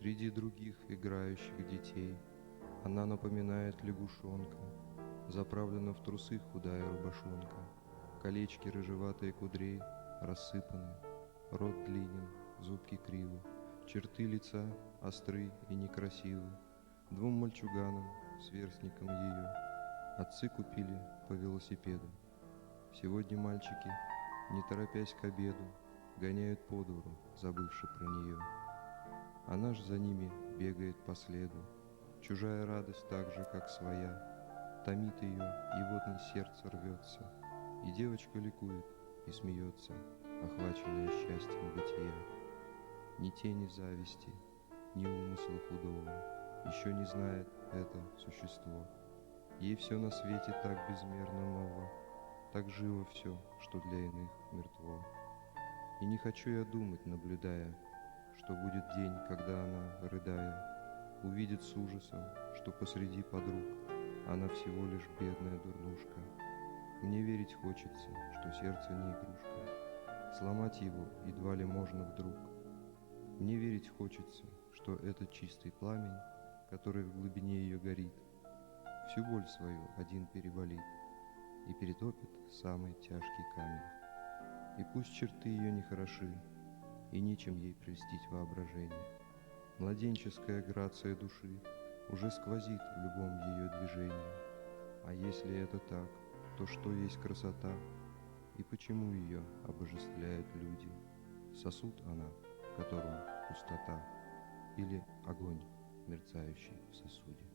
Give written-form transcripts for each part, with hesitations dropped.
Среди других играющих детей она напоминает лягушонка. Заправлена в трусы худая рубашонка, колечки рыжеватые кудрей рассыпаны, рот длинен, зубки кривы, черты лица остры и некрасивы. Двум мальчуганам, сверстникам ее, отцы купили по велосипеду. Сегодня мальчики, не торопясь к обеду, гоняют по двору, забывши про нее. Она ж за ними бегает по следу, чужая радость так же, как своя, томит ее, и вот на сердце рвется, и девочка ликует и смеется, охваченная счастьем бытия. Ни тени зависти, ни умысла худого еще не знает это существо. Ей все на свете так безмерно ново, так живо все, что для иных мертво. И не хочу я думать, наблюдая, что будет день, когда она, рыдая, увидит с ужасом, что посреди подруг она всего лишь бедная дурнушка. Мне верить хочется, что сердце не игрушка, сломать его едва ли можно вдруг. Мне верить хочется, что этот чистый пламень, который в глубине ее горит, всю боль свою один переболит и перетопит самый тяжкий камень. И пусть черты ее не хороши, и нечем ей прельстить воображение, младенческая грация души уже сквозит в любом ее движении. А если это так, то что есть красота, и почему ее обожествляют люди? Сосуд она, в котором пустота, или огонь, мерцающий в сосуде?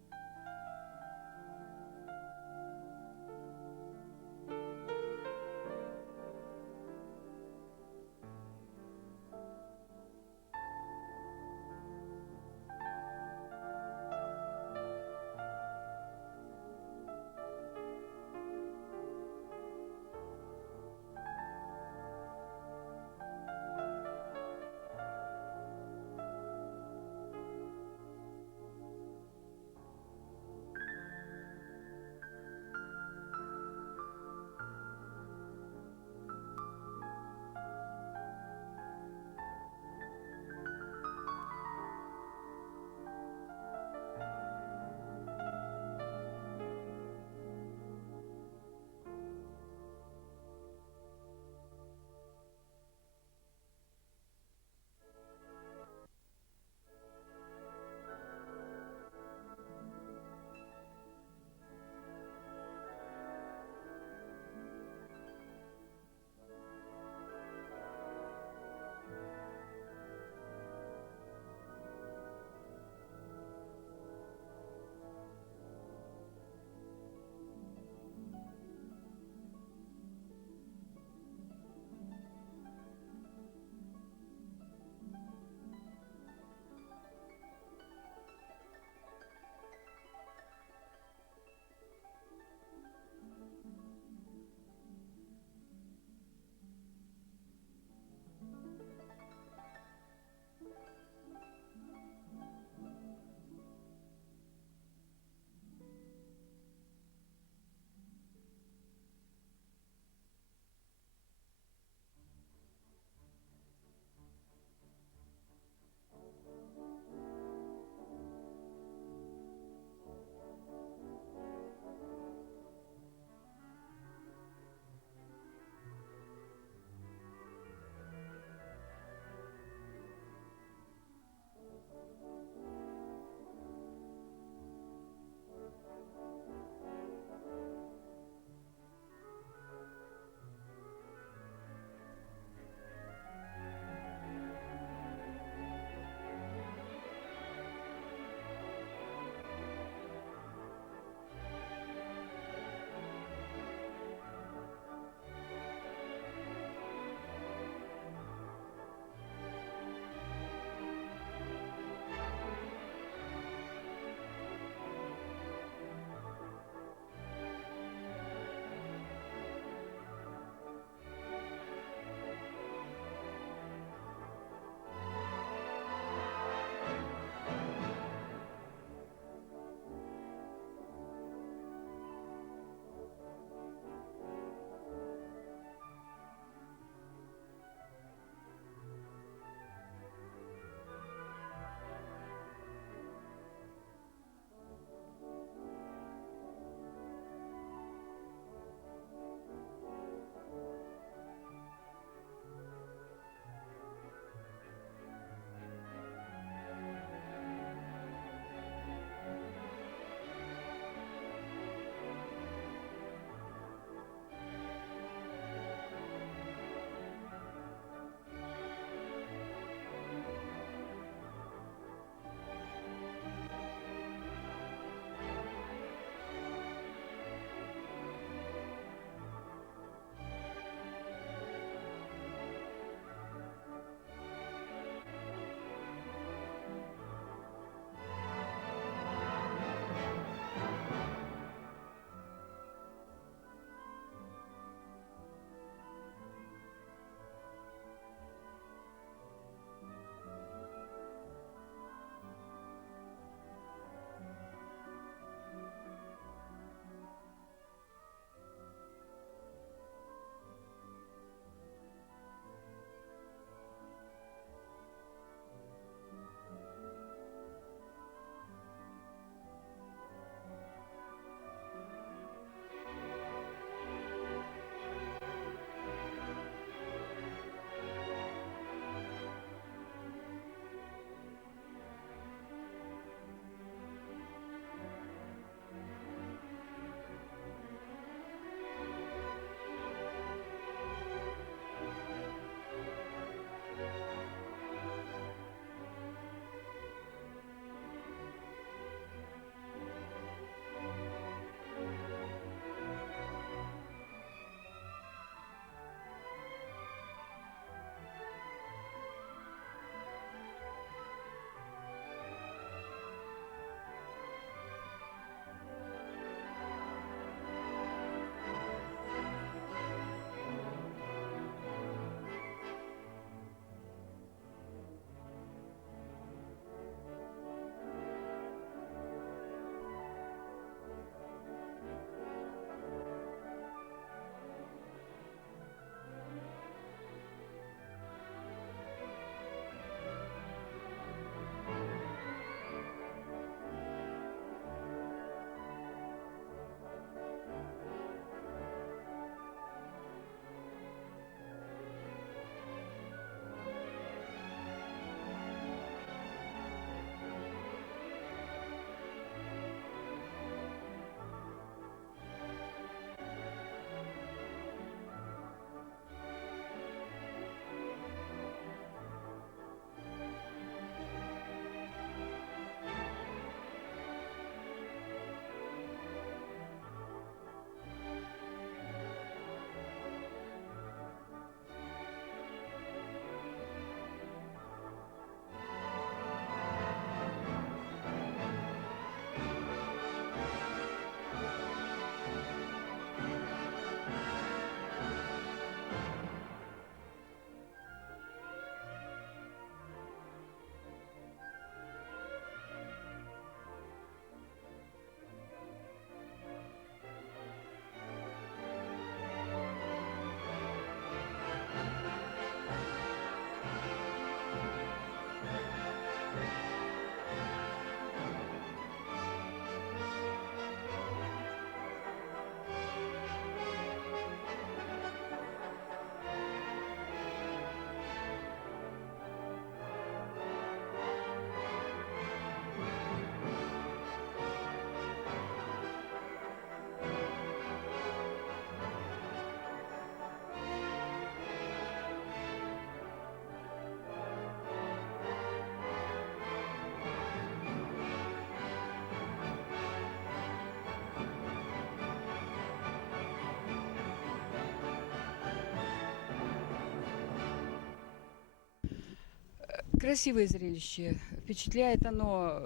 Красивое зрелище. Впечатляет оно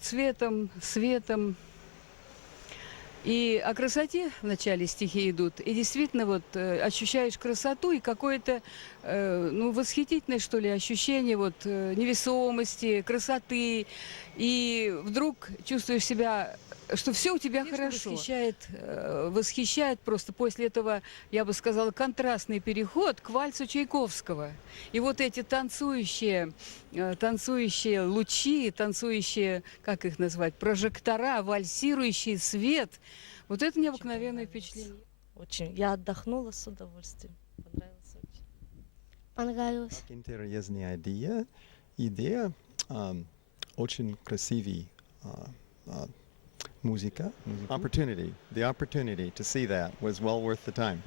цветом, светом. И о красоте в начале стихи идут. И действительно вот ощущаешь красоту и какое-то, ну, восхитительное, что ли, ощущение вот невесомости, красоты. И вдруг чувствуешь себя, что все у тебя хорошо. Восхищает просто после этого, я бы сказала, контрастный переход к вальсу Чайковского. И вот эти танцующие лучи, танцующие, как их назвать, прожектора, вальсирующий свет. Вот это необыкновенное впечатление. Очень. Я отдохнула с удовольствием. Понравилось очень. Понравилось. Интересная идея, очень красивый музыка. The opportunity to see that was well worth the time.